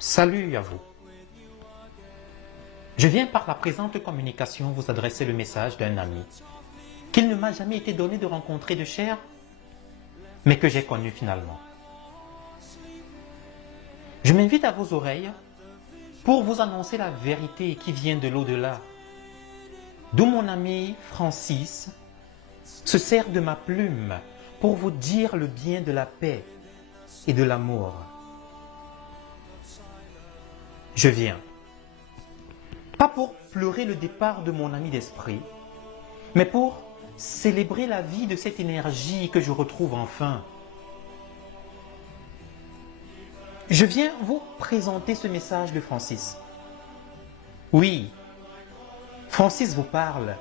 Salut à vous. Je viens par la présente communication vous adresser le message d'un ami qu'il ne m'a jamais été donné de rencontrer de chair, mais que j'ai connu finalement. Je m'invite à vos oreilles pour vous annoncer la vérité qui vient de l'au-delà, d'où mon ami Francis se sert de ma plume pour vous dire le bien de la paix et de l'amour. Je viens, pas pour pleurer le départ de mon ami d'esprit, mais pour célébrer la vie de cette énergie que je retrouve enfin. Je viens vous présenter ce message de Francis. Oui, Francis vous parle.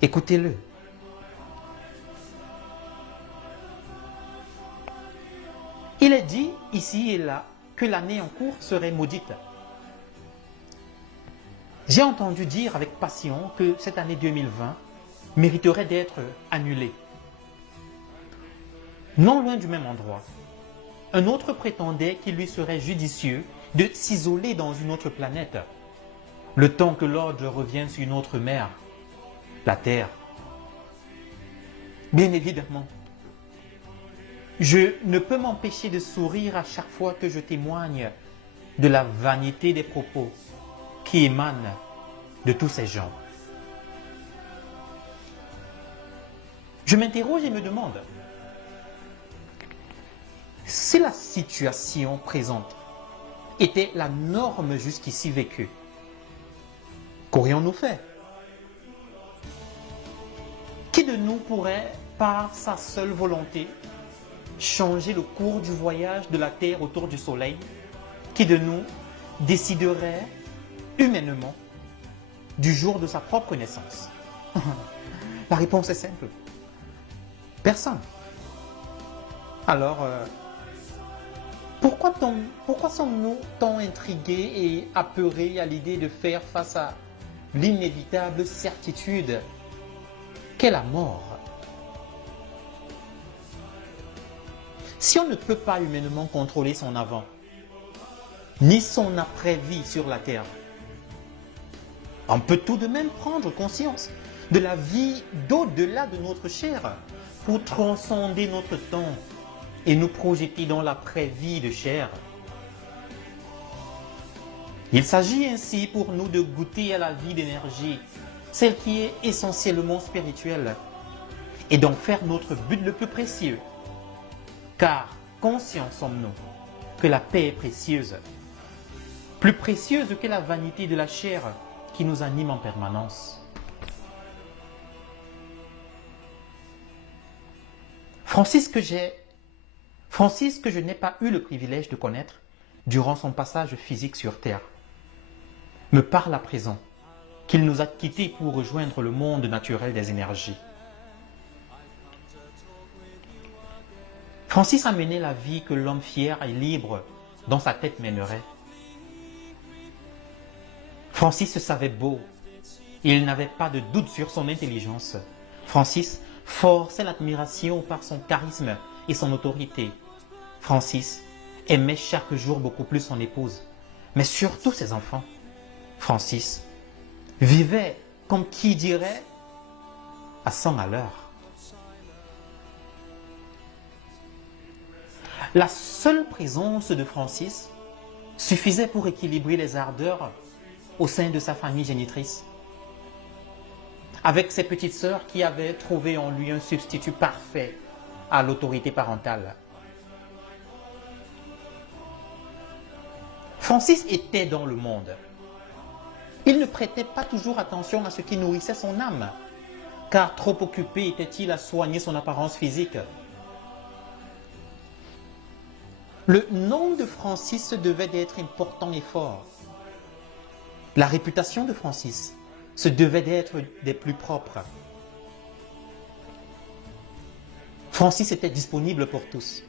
Écoutez-le. Il est dit ici et là que l'année en cours serait maudite. J'ai entendu dire avec passion que cette année 2020 mériterait d'être annulée. Non loin du même endroit, un autre prétendait qu'il lui serait judicieux de s'isoler dans une autre planète, le temps que l'ordre revienne sur une autre mer, la Terre. Bien évidemment, je ne peux m'empêcher de sourire à chaque fois que je témoigne de la vanité des propos qui émanent de tous ces gens. Je m'interroge et me demande si la situation présente était la norme jusqu'ici vécue, qu'aurions-nous fait? Qui de nous pourrait, par sa seule volonté, changer le cours du voyage de la Terre autour du Soleil? Qui de nous déciderait humainement du jour de sa propre naissance? La réponse est simple. Personne. Alors, pourquoi sommes-nous tant intrigués et apeurés à l'idée de faire face à l'inévitable certitude qu'est la mort? Si on ne peut pas humainement contrôler son avant, ni son après-vie sur la terre, on peut tout de même prendre conscience de la vie d'au-delà de notre chair pour transcender notre temps et nous projeter dans l'après-vie de chair. Il s'agit ainsi pour nous de goûter à la vie d'énergie, celle qui est essentiellement spirituelle, et d'en faire notre but le plus précieux. Car conscients sommes-nous que la paix est précieuse, plus précieuse que la vanité de la chair qui nous anime en permanence. Francis que je n'ai pas eu le privilège de connaître durant son passage physique sur Terre, me parle à présent qu'il nous a quittés pour rejoindre le monde naturel des énergies. Francis a mené la vie que l'homme fier et libre dans sa tête mènerait. Francis se savait beau. Il n'avait pas de doute sur son intelligence. Francis forçait l'admiration par son charisme et son autorité. Francis aimait chaque jour beaucoup plus son épouse, mais surtout ses enfants. Francis vivait, comme qui dirait, à 100 à l'heure. La seule présence de Francis suffisait pour équilibrer les ardeurs au sein de sa famille génitrice, avec ses petites sœurs qui avaient trouvé en lui un substitut parfait à l'autorité parentale. Francis était dans le monde. Il ne prêtait pas toujours attention à ce qui nourrissait son âme, car trop occupé était-il à soigner son apparence physique. Le nom de Francis devait d'être important et fort. La réputation de Francis se devait d'être des plus propres. Francis était disponible pour tous.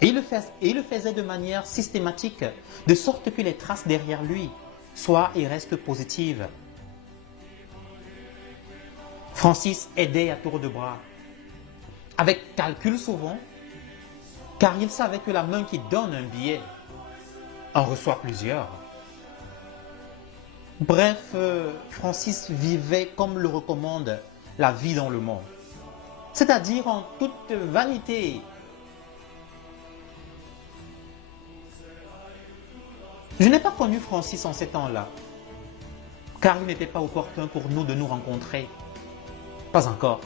Et il le faisait de manière systématique, de sorte que les traces derrière lui soient et restent positives. Francis aidait à tour de bras, avec calcul souvent, car il savait que la main qui donne un billet en reçoit plusieurs. Bref, Francis vivait comme le recommande la vie dans le monde, c'est-à-dire en toute vanité. Je n'ai pas connu Francis en ces temps-là, car il n'était pas opportun pour nous de nous rencontrer. Pas encore.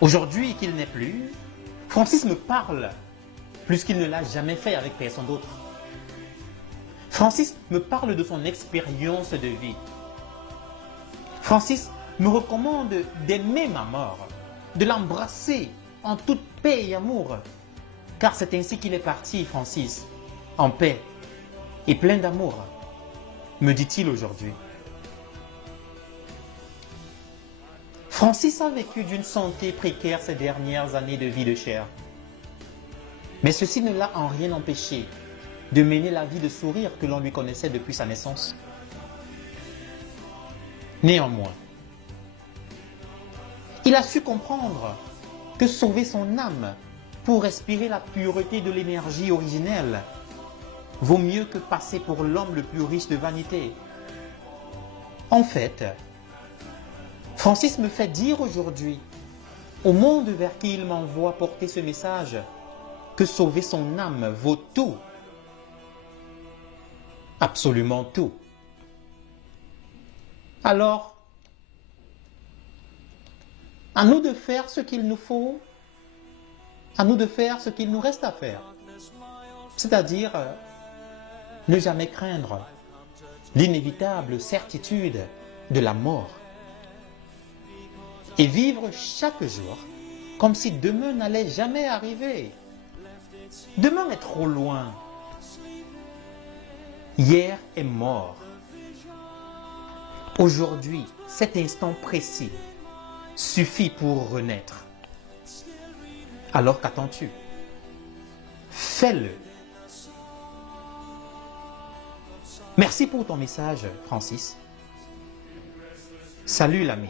Aujourd'hui qu'il n'est plus, Francis me parle plus qu'il ne l'a jamais fait avec personne d'autre. Francis me parle de son expérience de vie. Francis me recommande d'aimer ma mort, de l'embrasser en toute paix et amour, car c'est ainsi qu'il est parti, Francis, en paix et plein d'amour, me dit-il aujourd'hui. Francis a vécu d'une santé précaire ces dernières années de vie de chair. Mais ceci ne l'a en rien empêché de mener la vie de sourire que l'on lui connaissait depuis sa naissance. Néanmoins, il a su comprendre que sauver son âme pour respirer la pureté de l'énergie originelle vaut mieux que passer pour l'homme le plus riche de vanité. En fait, Francis me fait dire aujourd'hui, au monde vers qui il m'envoie porter ce message, que sauver son âme vaut tout. Absolument tout. Alors, à nous de faire ce qu'il nous faut, à nous de faire ce qu'il nous reste à faire. C'est-à-dire, ne jamais craindre l'inévitable certitude de la mort. Et vivre chaque jour comme si demain n'allait jamais arriver. Demain est trop loin. Hier est mort. Aujourd'hui, cet instant précis suffit pour renaître. Alors qu'attends-tu? Fais-le. Merci pour ton message, Francis. Salut l'ami.